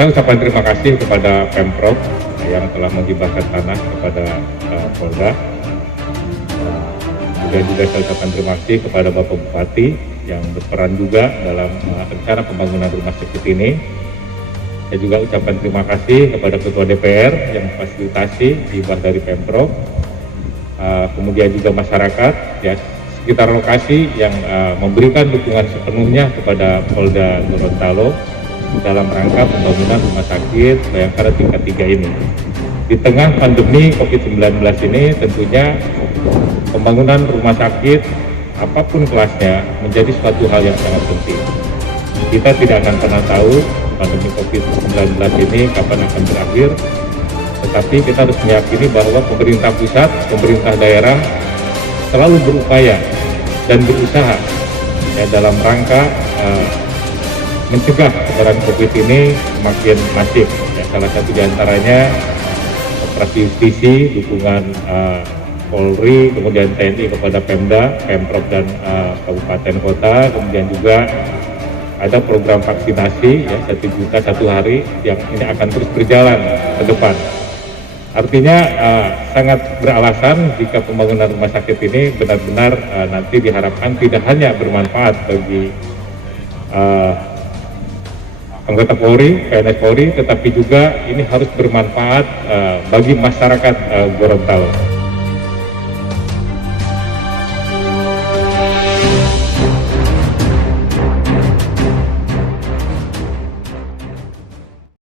Saya ucapkan terima kasih kepada Pemprov yang telah menghibahkan tanah kepada Polda. Kemudian juga saya ucapkan terima kasih kepada Bapak Bupati yang berperan juga dalam rencana pembangunan rumah sakit ini. Saya juga ucapkan terima kasih kepada Ketua DPR yang memfasilitasi hibah dari Pemprov. Kemudian juga masyarakat ya sekitar lokasi yang memberikan dukungan sepenuhnya kepada Polda Gorontalo dalam rangka pembangunan rumah sakit Bayangkara tingkat 3 ini. Di tengah pandemi COVID-19 ini tentunya pembangunan rumah sakit apapun kelasnya menjadi suatu hal yang sangat penting. Kita tidak akan pernah tahu pandemi COVID-19 ini kapan akan berakhir, tetapi kita harus meyakini bahwa pemerintah pusat, pemerintah daerah selalu berupaya dan berusaha ya, dalam rangka mencegah penyebaran COVID ini semakin masif. Ya, salah satu diantaranya operasi justisi, dukungan Polri, kemudian TNI kepada Pemda, Pemprov dan kabupaten kota, kemudian juga ada program vaksinasi ya 1 juta 1 hari yang ini akan terus berjalan ke depan. Artinya sangat beralasan jika pembangunan rumah sakit ini benar-benar nanti diharapkan tidak hanya bermanfaat bagi anggota Polri, PNS Polri, tetapi juga ini harus bermanfaat bagi masyarakat Gorontalo.